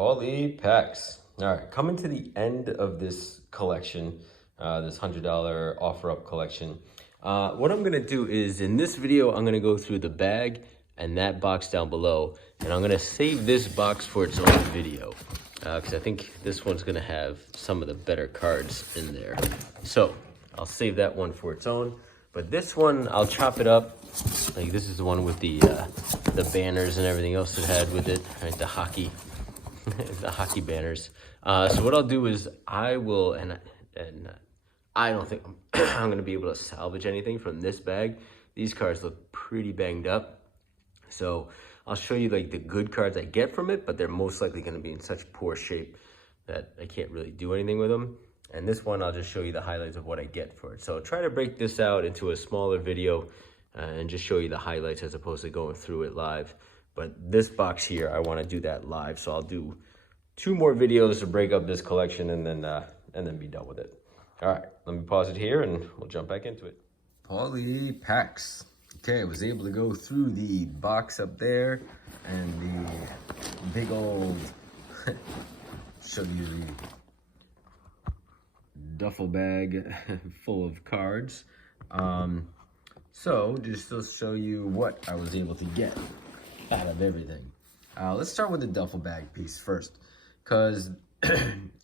Paulie packs. All right, coming to the end of this collection, this $100 offer up collection. What I'm gonna do is in this video, I'm gonna go through the bag and that box down below, and I'm gonna save this box for its own video because I think this one's gonna have some of the better cards in there. So I'll save that one for its own, but this one I'll chop it up. Like this is the one with the banners and everything else it had with it, right? The hockey. The hockey banners. So what I'll do is I will, and I don't think I'm going to be able to salvage anything from this bag. These cards look pretty banged up. So I'll show you like the good cards I get from it, but they're most likely going to be in such poor shape that I can't really do anything with them. And this one, I'll just show you the highlights of what I get for it. So I'll try to break this out into a smaller video and just show you the highlights as opposed to going through it live. But this box here, I want to do that live. So I'll do 2 more videos to break up this collection and then be done with it. All right, let me pause it here and we'll jump back into it. Paulie packs. Okay, I was able to go through the box up there and the big old, show you the duffel bag full of cards. So just to show you what I was able to get out of everything. Let's start with the duffel bag piece first, because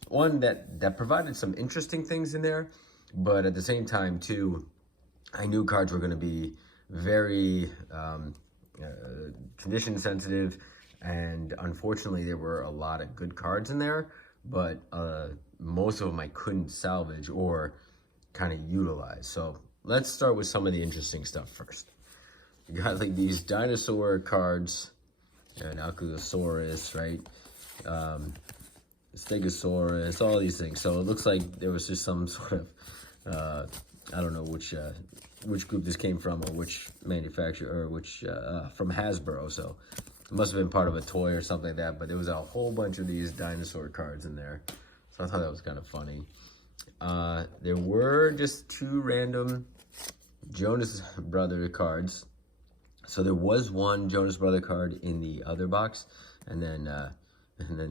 one that provided some interesting things in there, but at the same time too, I knew cards were going to be very condition sensitive, and unfortunately there were a lot of good cards in there, but most of them I couldn't salvage or kind of utilize. So let's start with some of the interesting stuff first. You got like these dinosaur cards, an Allosaurus, right? Stegosaurus, all these things. So it looks like there was just some sort of, I don't know which group this came from or which manufacturer or which, from Hasbro. So it must have been part of a toy or something like that, but there was a whole bunch of these dinosaur cards in there. So I thought that was kind of funny. There were just 2 random Jonas Brother cards. So there was one Jonas Brother card in the other box, and then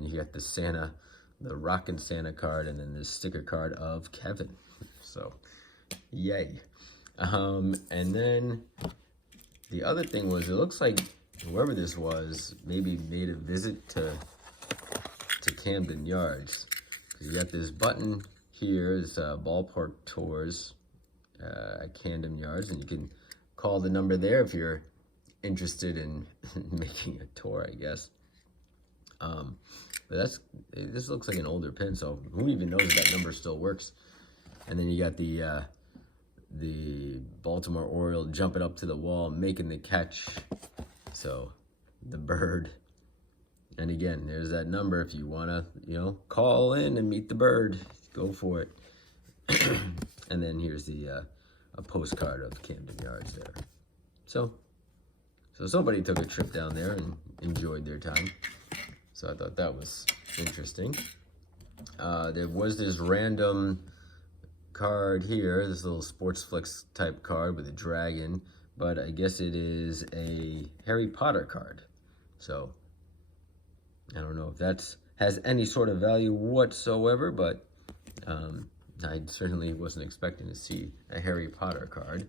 you got the Santa, the Rockin' Santa card, and then this sticker card of Kevin. So, yay. And then the other thing was, it looks like whoever this was maybe made a visit to Camden Yards. You got this button here, is ballpark tours at Camden Yards, and you can call the number there if you're interested in making a tour, I guess. But this looks like an older pin, so who even knows if that number still works. And then you got the Baltimore Oriole jumping up to the wall, making the catch. So the bird. And again, there's that number if you want to, call in and meet the bird. Go for it. And then here's a postcard of Camden Yards there. So somebody took a trip down there and enjoyed their time. So I thought that was interesting. There was this random card here, this little Sports Flex type card with a dragon, but I guess it is a Harry Potter card. So I don't know if that has any sort of value whatsoever, but I certainly wasn't expecting to see a Harry Potter card.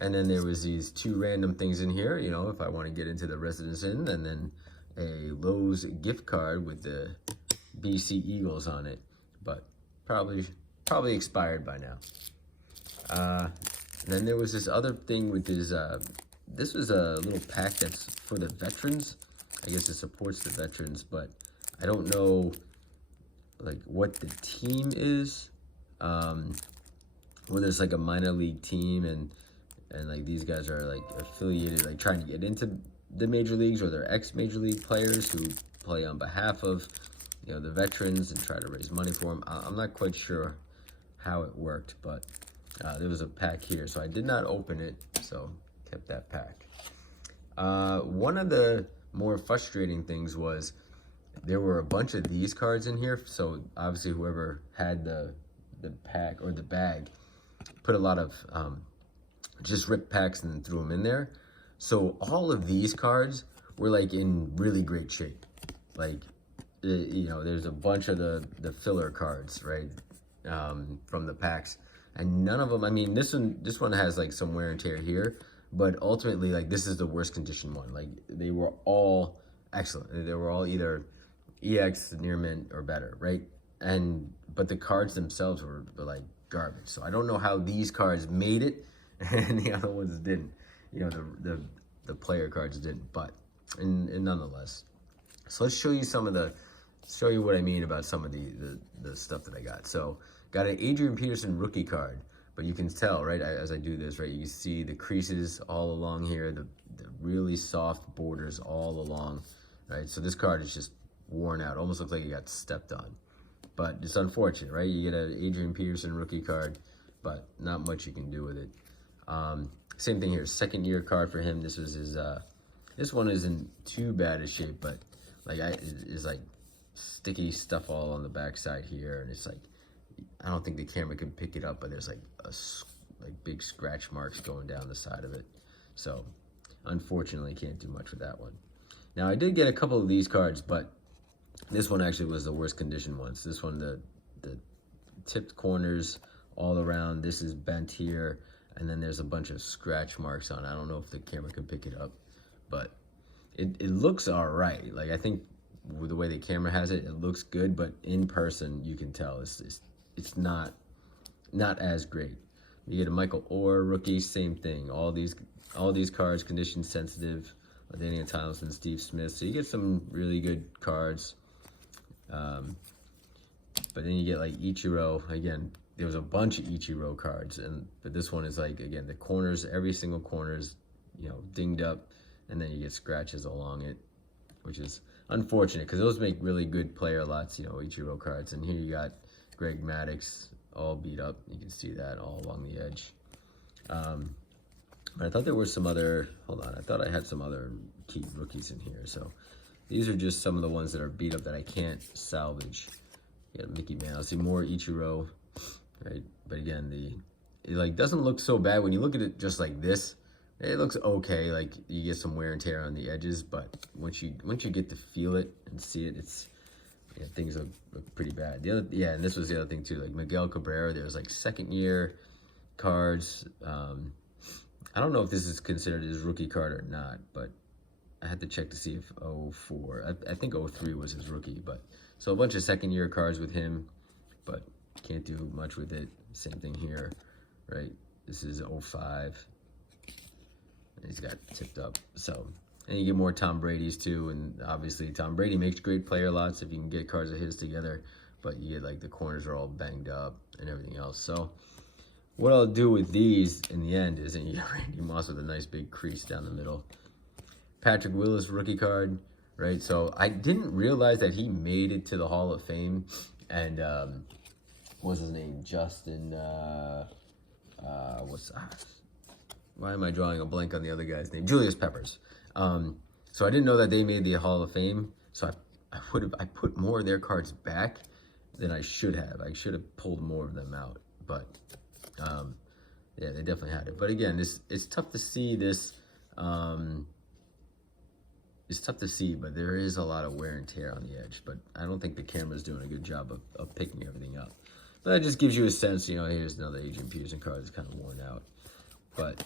And then there was these 2 random things in here, if I want to get into the Residence Inn, and then a Lowe's gift card with the BC Eagles on it, but probably expired by now. Then there was this other thing with this was a little pack that's for the veterans. I guess it supports the veterans, but I don't know like what the team is. Whether it's like a minor league team and like these guys are like affiliated, like trying to get into the major leagues, or they're ex-major league players who play on behalf of, the veterans and try to raise money for them. I'm not quite sure how it worked, but there was a pack here, so I did not open it, so kept that pack. One of the more frustrating things was there were a bunch of these cards in here, so obviously whoever had the pack or the bag put a lot of just ripped packs and then threw them in there. So all of these cards were like in really great shape. Like you know, there's a bunch of the filler cards, right, from the packs, and none of them. I mean, this one has like some wear and tear here, but ultimately, like, this is the worst condition one. Like, they were all excellent. They were all either EX, near mint, or better, right? But the cards themselves were like garbage. So I don't know how these cards made it and the other ones didn't. You know, the player cards didn't, but and nonetheless. So let's show you show you what I mean about some of the stuff that I got. So got an Adrian Peterson rookie card, but you can tell, right, as I do this, right, you see the creases all along here, the really soft borders all along, right? So this card is just worn out, almost looks like it got stepped on. But it's unfortunate, right? You get an Adrian Peterson rookie card, but not much you can do with it. Same thing here, second year card for him. This was his, this one isn't too bad a shape, but like it's like sticky stuff all on the back side here, and it's like, I don't think the camera can pick it up, but there's like big scratch marks going down the side of it. So unfortunately can't do much with that one. Now I did get a couple of these cards, but this one actually was the worst condition one. So this one, the tipped corners all around, this is bent here, and then there's a bunch of scratch marks on it. I don't know if the camera can pick it up, but it looks all right. Like, I think with the way the camera has it, it looks good, but in person you can tell it's not as great. You get a Michael Orr rookie, same thing. All these cards condition sensitive. Daniel Tomlinson, Steve Smith. So you get some really good cards. But then you get like Ichiro. Again, there was a bunch of Ichiro cards, but this one is like, again, the corners, every single corner is, you know, dinged up, and then you get scratches along it, which is unfortunate because those make really good player lots, you know, Ichiro cards. And here you got Greg Maddux all beat up. You can see that all along the edge. But I thought there were some other, hold on, I thought I had some other key rookies in here. So these are just some of the ones that are beat up that I can't salvage. You got Mickey Mouse, see more Ichiro, right? But again, it like doesn't look so bad when you look at it just like this. It looks okay, like you get some wear and tear on the edges, but once you get to feel it and see it, things look pretty bad. And this was the other thing too, like Miguel Cabrera, there was like second year cards. I don't know if this is considered his rookie card or not, but I had to check to see if 04, I think 03 was his rookie, but so a bunch of second year cards with him, but can't do much with it. Same thing here, right? This is 05. He's got tipped up. So, and you get more Tom Brady's too, and obviously Tom Brady makes great player lots if you can get cards of his together, but you get like the corners are all banged up and everything else. So what I'll do with these in the end is, and you got Randy Moss with a nice big crease down the middle. Patrick Willis rookie card, right? So I didn't realize that he made it to the Hall of Fame, and what's his name? Justin, why am I drawing a blank on the other guy's name? Julius Peppers. So I didn't know that they made the Hall of Fame, so I put more of their cards back than I should have. I should have pulled more of them out, but yeah, they definitely had it. But again, it's tough to see this. It's tough to see, but there is a lot of wear and tear on the edge. But I don't think the camera's doing a good job of picking everything up. But that just gives you a sense, you know, here's another Adrian Peterson card that's kind of worn out. But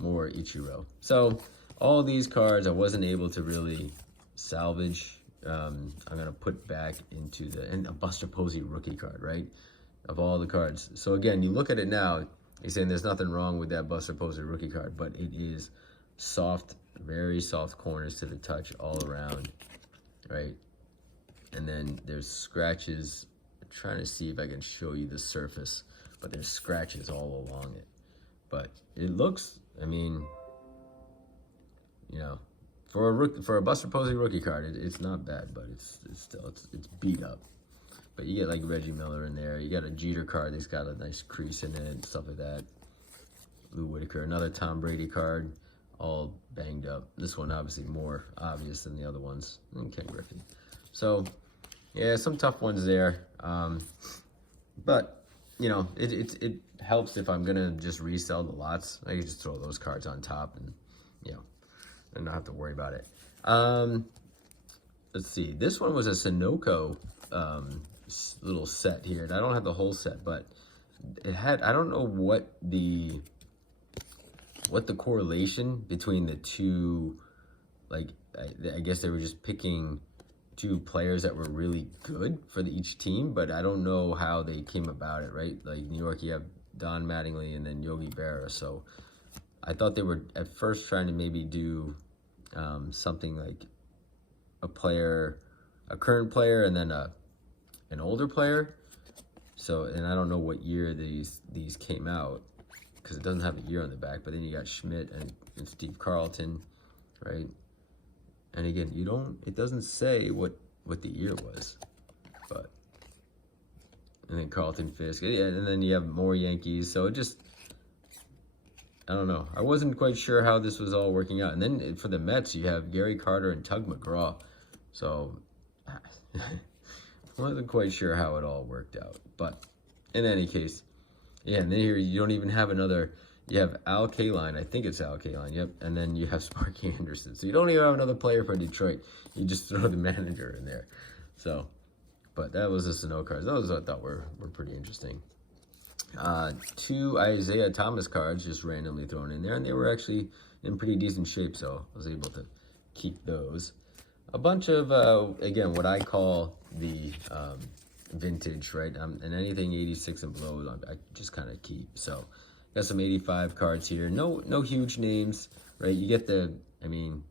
more Ichiro. So all these cards I wasn't able to really salvage. I'm going to put back into and a Buster Posey rookie card, right? Of all the cards. So again, you look at it now, you're saying there's nothing wrong with that Buster Posey rookie card, but it is soft, very soft corners to the touch all around, right? And then there's scratches. I'm trying to see if I can show you the surface, but there's scratches all along it. But it looks, I mean, you know, for a Buster Posey rookie card, it's not bad, but it's still beat up. But you get like Reggie Miller in there. You got a Jeter card that's got a nice crease in it and stuff like that. Lou Whitaker, another Tom Brady card, all banged up. This one obviously more obvious than the other ones. And Ken Griffey. So yeah, some tough ones there. But you know, it helps if I'm gonna just resell the lots. I can just throw those cards on top and, you know, and not have to worry about it. let's see. This one was a Sunoco little set here. And I don't have the whole set, but it had, I don't know what the correlation between the two, like, I guess they were just picking two players that were really good for each team, but I don't know how they came about it, right? Like New York, you have Don Mattingly and then Yogi Berra. So I thought they were at first trying to maybe do something like a current player, and then an older player. So, and I don't know what year these came out, because it doesn't have a year on the back. But then you got Schmidt and Steve Carlton, right? And again, it doesn't say what the year was, but, and then Carlton Fisk, yeah, and then you have more Yankees. So it just, I don't know. I wasn't quite sure how this was all working out. And then for the Mets, you have Gary Carter and Tug McGraw. So I wasn't quite sure how it all worked out. But in any case, yeah, and then here you don't even have another. You have Al Kaline, I think it's Al Kaline, yep. And then you have Sparky Anderson. So you don't even have another player for Detroit. You just throw the manager in there. So, but that was the Sano cards. Those I thought were pretty interesting. 2 Isaiah Thomas cards just randomly thrown in there, and they were actually in pretty decent shape, so I was able to keep those. A bunch of, again, what I call the vintage, right? And anything 86 and below, I just kind of keep. So got some 85 cards here. No huge names, right? You get the, I mean,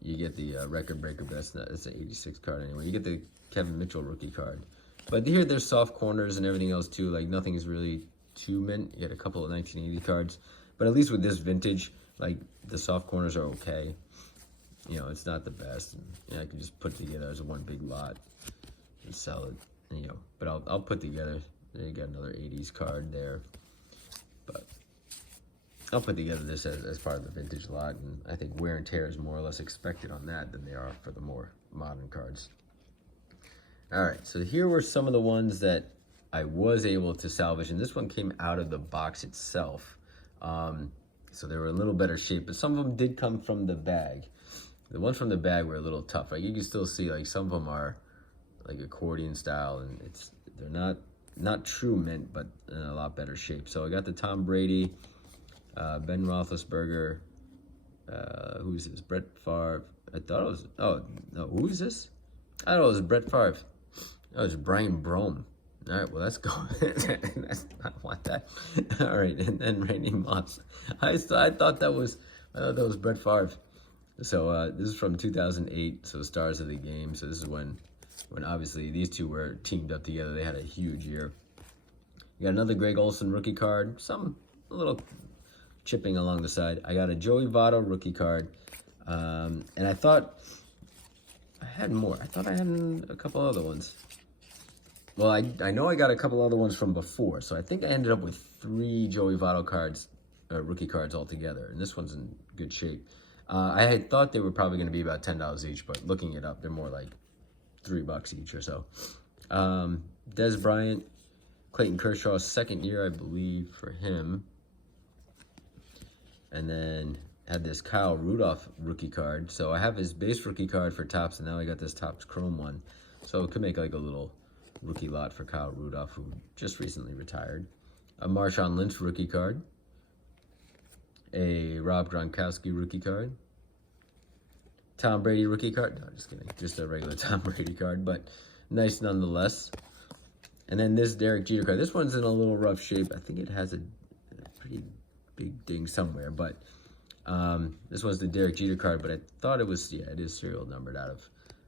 you get the record breaker, but that's an 86 card anyway. You get the Kevin Mitchell rookie card. But here there's soft corners and everything else too. Like nothing's really too mint. You get a couple of 1980 cards. But at least with this vintage, like the soft corners are okay. You know, it's not the best. And I can just put it together as one big lot and sell it. And, you know, but I'll put together. There you got another 80s card there. But I'll put together this as part of the vintage lot, and I think wear and tear is more or less expected on that than they are for the more modern cards. All right, so here were some of the ones that I was able to salvage, and this one came out of the box itself. So they were in a little better shape, but some of them did come from the bag. The ones from the bag were a little tough. Like you can still see, like some of them are like accordion style, and they're not true mint, but in a lot better shape. So I got the Tom Brady, Ben Roethlisberger, who's this? Brett Favre. I thought it was, oh, no, who is this? I thought it was Brett Favre. Oh, it's Brian Brome. All right, well, let's go. I don't want that. All right, and then Randy Moss. I thought that was Brett Favre. So this is from 2008, so Stars of the Game. So this is when obviously these two were teamed up together. They had a huge year. You got another Greg Olson rookie card. Some a little chipping along the side. I got a Joey Votto rookie card. And I thought I had more. I thought I had a couple other ones. Well, I know I got a couple other ones from before. So I think I ended up with 3 Joey Votto cards, rookie cards altogether. And this one's in good shape. I had thought they were probably going to be about $10 each, but looking it up, they're more like $3 each or so. Des Bryant, Clayton Kershaw's second year, I believe, for him. And then had this Kyle Rudolph rookie card. So I have his base rookie card for Topps, and now I got this Topps Chrome one. So it could make like a little rookie lot for Kyle Rudolph, who just recently retired. A Marshawn Lynch rookie card. A Rob Gronkowski rookie card. Tom Brady rookie card. No, just kidding. Just a regular Tom Brady card, but nice nonetheless. And then this Derek Jeter card. This one's in a little rough shape. I think it has a pretty big ding somewhere, but this one's the Derek Jeter card, but I thought it was, yeah, it is serial numbered out of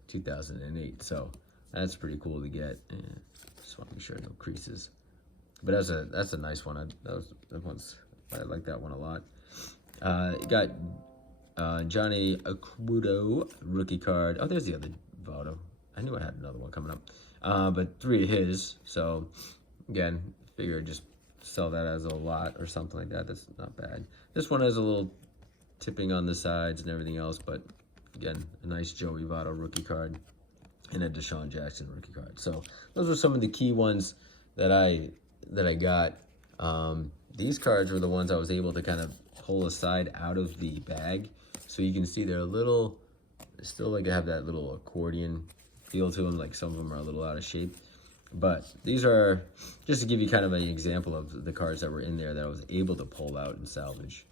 2008. So that's pretty cool to get. And just want to make sure no creases. But that's a nice one. I like that one a lot. Got Johnny Akudo rookie card. Oh, there's the other Votto. I knew I had another one coming up. But 3 of his. So again, figure just sell that as a lot or something like that. That's not bad. This one has a little tipping on the sides and everything else, but again, a nice Joey Votto rookie card and a Deshaun Jackson rookie card. So those were some of the key ones that I got. These cards were the ones I was able to kind of pull aside out of the bag, so you can see they're a little, still like have that little accordion feel to them. Like some of them are a little out of shape. But these are just to give you kind of an example of the cards that were in there that I was able to pull out and salvage.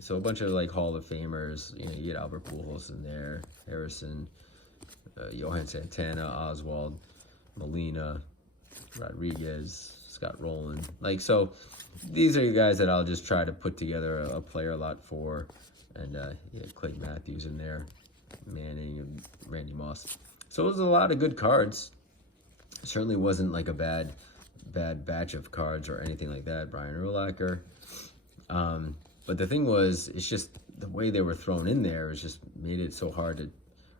So a bunch of like Hall of Famers. You know, you get Albert Pujols in there, Harrison, Johan Santana, Oswald, Molina, Rodriguez, Scott Rowland. Like, so these are the guys that I'll just try to put together a player lot for. And yeah, Clay Matthews in there, Manning and Randy Moss. So it was a lot of good cards. Certainly wasn't like a bad batch of cards or anything like that. Brian Urlacher. But the thing was, it's just the way they were thrown in there is just made it so hard to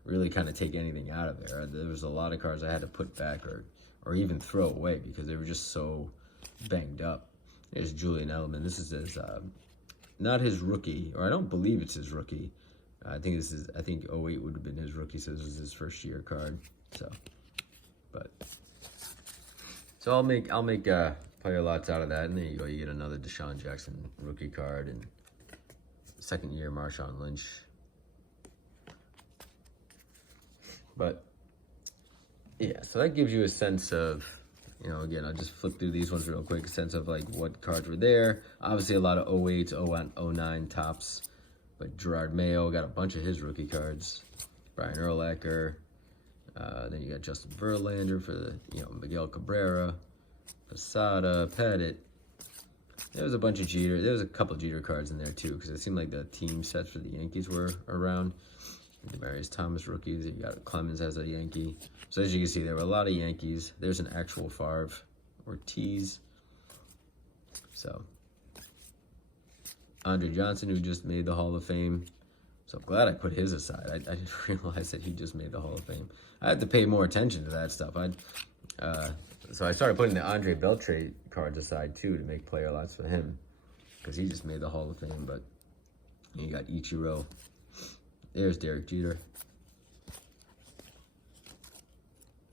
really kind of take anything out of there. There was a lot of cards I had to put back or even throw away because they were just so banged up. There's Julian Edelman. This is his, not his rookie, or I don't believe it's his rookie. I think 08 would have been his rookie, so this was his first year card. So I'll make player lots out of that, and there you go. You get another Deshaun Jackson rookie card and second year Marshawn Lynch. But yeah, so that gives you a sense of, you know, again, I'll just flip through these ones real quick, a sense of like what cards were there. Obviously a lot of 08s, 09 tops, but Gerard Mayo got a bunch of his rookie cards. Brian Urlacher. Then you got Justin Verlander for the, you know, Miguel Cabrera, Posada, Pettit. There was a bunch of Jeter. There was a couple of Jeter cards in there too, because it seemed like the team sets for the Yankees were around. Demaryius Thomas rookies. You got Clemens as a Yankee. So as you can see, there were a lot of Yankees. There's an actual Favre Ortiz. So Andre Johnson, who just made the Hall of Fame. So I'm glad I put his aside. I didn't realize that he just made the Hall of Fame. I had to pay more attention to that stuff. So I started putting the Andre Beltre cards aside too to make player lots for him, because he just made the Hall of Fame. But you got Ichiro. There's Derek Jeter.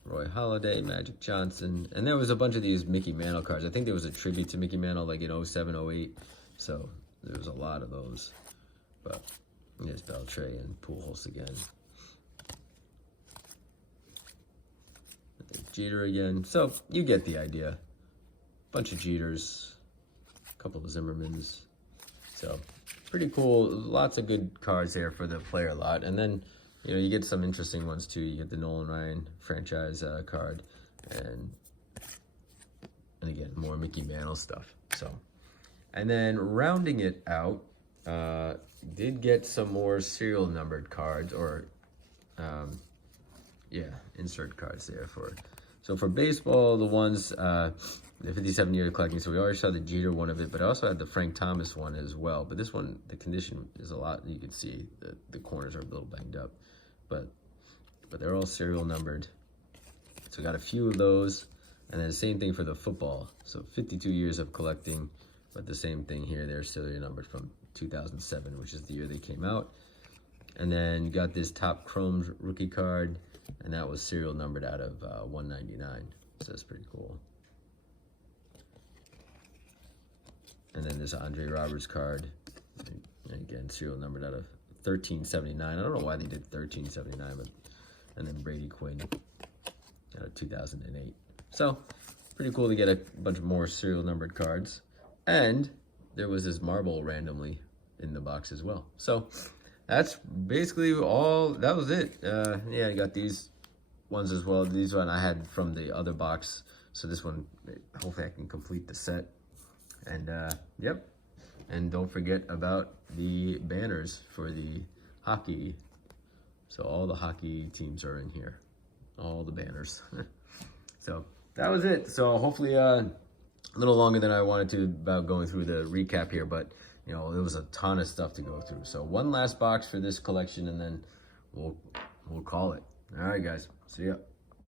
Roy Halladay, Magic Johnson. And there was a bunch of these Mickey Mantle cards. I think there was a tribute to Mickey Mantle like in 07, 08. So there was a lot of those. But there's Beltre and Pujols again. There's Jeter again. So you get the idea. Bunch of Jeters. A couple of Zimmermans. So pretty cool. Lots of good cards there for the player lot. And then, you know, you get some interesting ones too. You get the Nolan Ryan franchise card. And again, more Mickey Mantle stuff. So, and then rounding it out, did get some more serial numbered cards, or yeah, insert cards there for. So for baseball, the ones, the 57-year collecting. So we already saw the Jeter one of it, but I also had the Frank Thomas one as well. But this one, the condition is a lot. You can see the corners are a little banged up, but they're all serial numbered. So we got a few of those, and then the same thing for the football. So 52 years of collecting, but the same thing here. They're serial numbered from 2007, which is the year they came out. And then you got this Top Chromes rookie card, and that was serial numbered out of 199. So that's pretty cool. And then this Andre Roberts card, and again, serial numbered out of 1379. I don't know why they did 1379, but, and then Brady Quinn out of 2008. So pretty cool to get a bunch of more serial numbered cards. And there was this marble randomly in the box as well. So that's basically all. That was it. Yeah, I got these ones as well. These one I had from the other box. So this one, hopefully I can complete the set. And yep. And don't forget about the banners for the hockey. So all the hockey teams are in here. All the banners. So that was it. So hopefully a little longer than I wanted to about going through the recap here, but you know, there was a ton of stuff to go through. So one last box for this collection, and then we'll call it. All right, guys. See ya.